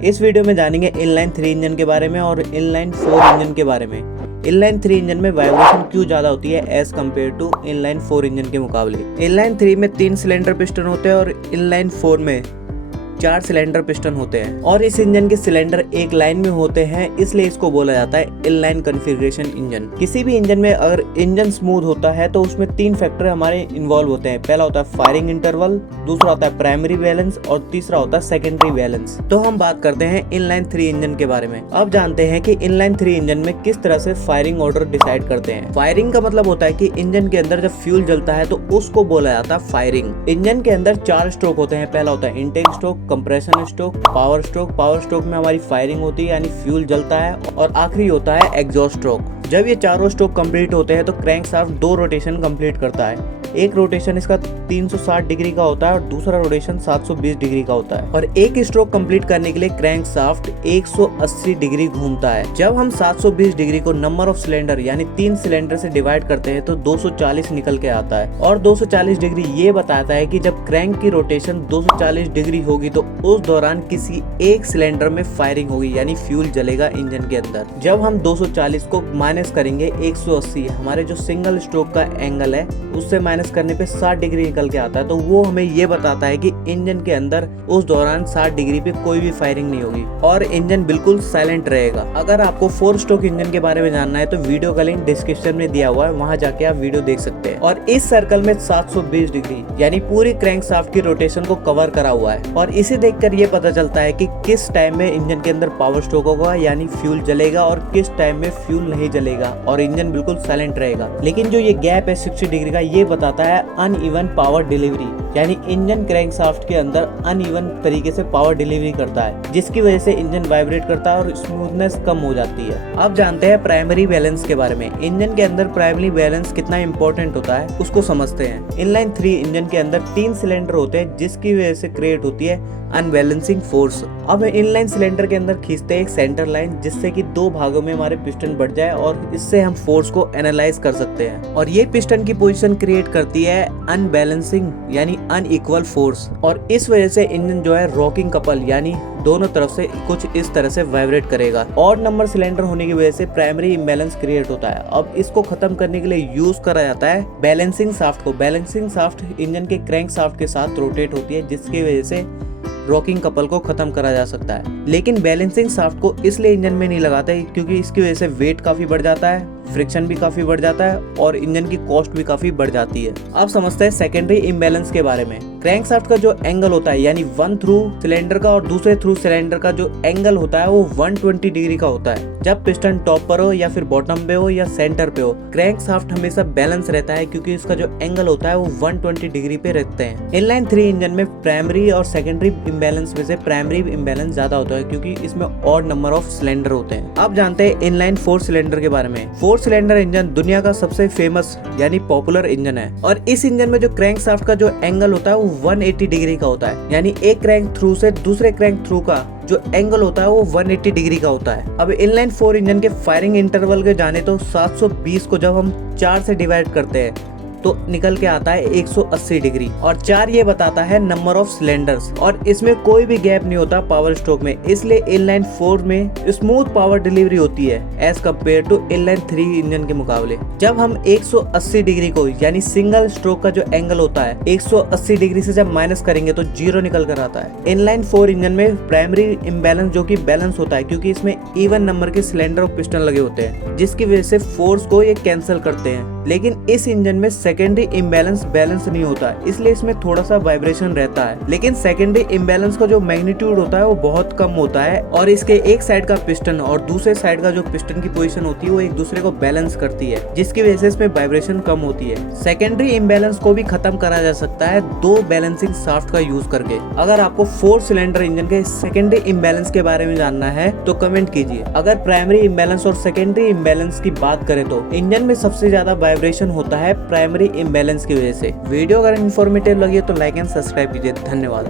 इस वीडियो में जानेंगे इनलाइन 3 इंजन के बारे में और इनलाइन 4 इंजन के बारे में। इनलाइन 3 इंजन में वाइब्रेशन क्यों ज़्यादा होती है as compare to inline 4 engine के मुकाबले। इनलाइन 3 में 3 सिलेंडर पिस्टन होते हैं और इनलाइन 4 में 4 सिलेंडर पिस्टन होते हैं और इस इंजन के सिलेंडर एक लाइन में होते हैं, इसलिए इसको बोला जाता है इनलाइन कॉन्फ़िगरेशन इंजन। किसी भी इंजन में अगर इंजन स्मूथ होता है तो उसमें 3 फैक्टर हमारे इन्वॉल्व होते हैं। पहला होता है फायरिंग इंटरवल, दूसरा होता है प्राइमरी बैलेंस और तीसरा होता है सेकेंडरी बैलेंस। तो हम बात करते हैं इनलाइन 3 इंजन के बारे में। अब जानते हैं कि इनलाइन 3 इंजन में किस तरह से फायरिंग ऑर्डर डिसाइड करते हैं। फायरिंग का मतलब होता है कि इंजन के अंदर जब फ्यूल जलता है तो उसको बोला जाता है फायरिंग। इंजन के अंदर 4 स्ट्रोक होते हैं। पहला होता है intake stroke, compression stroke, power stroke. Power stroke में हमारी फायरिंग होती है यानी फ्यूल जलता है और आखिरी होता है एग्जॉस्ट स्ट्रोक। जब ये चारों स्ट्रोक कंप्लीट होते हैं तो क्रैंकशाफ्ट 2 रोटेशन कंप्लीट करता है। एक रोटेशन इसका 360 डिग्री का होता है और दूसरा रोटेशन 720 डिग्री का होता है और एक स्ट्रोक कंप्लीट करने के लिए क्रैंकशाफ्ट 180 डिग्री घूमता है। जब हम 720 डिग्री को नंबर ऑफ सिलेंडर यानी 3 सिलेंडर से डिवाइड करते हैं तो 240 निकल के आता है और 240 डिग्री ये बताता है कि जब क्रैंक की रोटेशन 240 डिग्री होगी तो उस दौरान किसी एक सिलेंडर में फायरिंग होगी यानी फ्यूल जलेगा इंजन के अंदर। जब हम 240 को माइनस करेंगे 180, हमारे जो सिंगल स्ट्रोक का एंगल है उससे माइनस करने पे 60 डिग्री निकल के आता है, तो वो हमें ये बताता है कि इंजन के अंदर उस दौरान 60 डिग्री पे कोई भी फायरिंग नहीं होगी और इंजन बिल्कुल साइलेंट रहेगा। अगर आपको 4 स्ट्रोक इंजन के बारे में जानना है तो वीडियो का लिंक डिस्क्रिप्शन में दिया हुआ है, वहां जाके आप वीडियो देख सकते हैं। और इस सर्कल में 720 डिग्री यानी पूरी क्रैंकशाफ्ट की रोटेशन को कवर करा हुआ है और इसे देखकर ये पता चलता है कि किस टाइम में इंजन के अंदर पावर स्ट्रोक होगा यानी फ्यूल जलेगा और किस टाइम में फ्यूल नहीं जलेगा और इंजन बिल्कुल साइलेंट रहेगा। लेकिन जो ये गैप है 60 डिग्री का, ये बताता है अनइवन पावर डिलीवरी यानी इंजन क्रैंकशाफ्ट के अंदर अनइवन तरीके से पावर डिलीवरी करता है, जिसकी वजह से इंजन वाइब्रेट करता है और स्मूथनेस कम हो जाती है। अब जानते हैं प्राइमरी बैलेंस के बारे में। इंजन के अंदर प्राइमरी बैलेंस कितना इंपॉर्टेंट होता है उसको समझते हैं। इनलाइन 3 इंजन के अंदर 3 सिलेंडर होते हैं जिसकी वजह से क्रिएट होती है अनबैलेंसिंग फोर्स। अब इनलाइन सिलेंडर के अंदर खींचते हैं एक सेंटर लाइन जिससे कि 2 भागों में हमारे पिस्टन बढ़ जाए और इससे हम फोर्स को एनालाइज कर सकते हैं और ये पिस्टन की पोजीशन क्रिएट करती है अनबैलेंसिंग यानी अनइक्वल फोर्स और इस वजह से इंजन जो है रॉकिंग कपल यानी दोनों तरफ से कुछ इस तरह से वाइब्रेट करेगा। ऑड नंबर सिलेंडर होने की वजह से प्राइमरी इम्बैलेंस क्रिएट होता है। अब इसको खत्म करने के लिए यूज करा जाता है बैलेंसिंग शाफ्ट को। बैलेंसिंग शाफ्ट इंजन के क्रैंक शाफ्ट के साथ रोटेट होती है जिसकी वजह से रॉकिंग कपल को खत्म करा जा सकता है। लेकिन बैलेंसिंग शाफ्ट को इसलिए इंजन में नहीं लगाते क्योंकि इसकी वजह से वेट काफी बढ़ जाता है, फ्रिक्शन भी काफी बढ़ जाता है और इंजन की कॉस्ट भी काफी बढ़ जाती है। अब समझते हैं सेकेंडरी इम्बैलेंस के बारे में। क्रैंकशाफ्ट का जो एंगल होता है यानी 1 थ्रू सिलेंडर का और दूसरे थ्रू सिलेंडर का जो एंगल होता है वो 120 डिग्री का होता है। जब पिस्टन टॉप पर हो या फिर बॉटम पे हो या सेंटर पे हो, क्रैंकशाफ्ट हमेशा बैलेंस रहता है क्योंकि इसका जो एंगल होता है वो 120 डिग्री पे रहते हैं। इनलाइन 3 इंजन में प्राइमरी और सेकेंडरी इम्बैलेंस में से प्राइमरी इम्बैलेंस ज्यादा होता है क्योंकि इसमें ऑड नंबर ऑफ सिलेंडर होते हैं। अब जानते हैं इनलाइन 4 सिलेंडर के बारे में। 4 सिलेंडर इंजन दुनिया का सबसे फेमस यानी पॉपुलर इंजन है और इस इंजन में जो क्रैंकशाफ्ट का जो एंगल होता है वो 180 डिग्री का होता है यानी एक क्रैंक थ्रू से दूसरे क्रैंक थ्रू का जो एंगल होता है वो 180 डिग्री का होता है। अब इनलाइन 4 इंजन के फायरिंग इंटरवल के जाने तो 720 को जब हम 4 से डिवाइड करते हैं तो निकल के आता है 180 डिग्री और 4 ये बताता है नंबर ऑफ सिलेंडर्स और इसमें कोई भी गैप नहीं होता पावर स्ट्रोक में, इसलिए इनलाइन 4 में स्मूथ पावर डिलीवरी होती है as compare to inline 3 engine के मुकाबले। जब हम 180 डिग्री को यानी सिंगल स्ट्रोक का जो एंगल होता है 180 डिग्री से जब माइनस करेंगे तो 0 निकल कर आता है। इनलाइन 4 इंजन में प्राइमरी इम्बैलेंस जो कि बैलेंस होता है क्योंकि इसमें इवन नंबर के सिलेंडर और पिस्टन लगे होते हैं जिसकी वजह से फोर्स को ये कैंसिल करते हैं। लेकिन इस इंजन में सेकेंडरी इम्बैलेंस बैलेंस नहीं होता है, इसलिए इसमें थोड़ा सा वाइब्रेशन रहता है। लेकिन सेकेंडरी इम्बैलेंस का जो मैग्नीट्यूड होता है वो बहुत कम होता है और इसके एक साइड का पिस्टन और दूसरे साइड का जो पिस्टन की पोजीशन होती है वो एक दूसरे को बैलेंस करती है जिसकी वजह से इसमें वाइब्रेशन कम होती है। सेकेंडरी इम्बैलेंस को भी खत्म करा जा सकता है 2 बैलेंसिंग शाफ्ट का यूज करके। अगर आपको 4 सिलेंडर इंजन के सेकेंडरी इम्बैलेंस के बारे में जानना है तो कमेंट कीजिए। अगर प्राइमरी इम्बैलेंस और सेकेंडरी इम्बैलेंस की बात करें तो इंजन में सबसे ज्यादा वाइब्रेशन होता है प्राइमरी इम्बैलेंस की वजह से। वीडियो अगर इन्फॉर्मेटिव लगी तो लाइक एंड सब्सक्राइब कीजिए। धन्यवाद।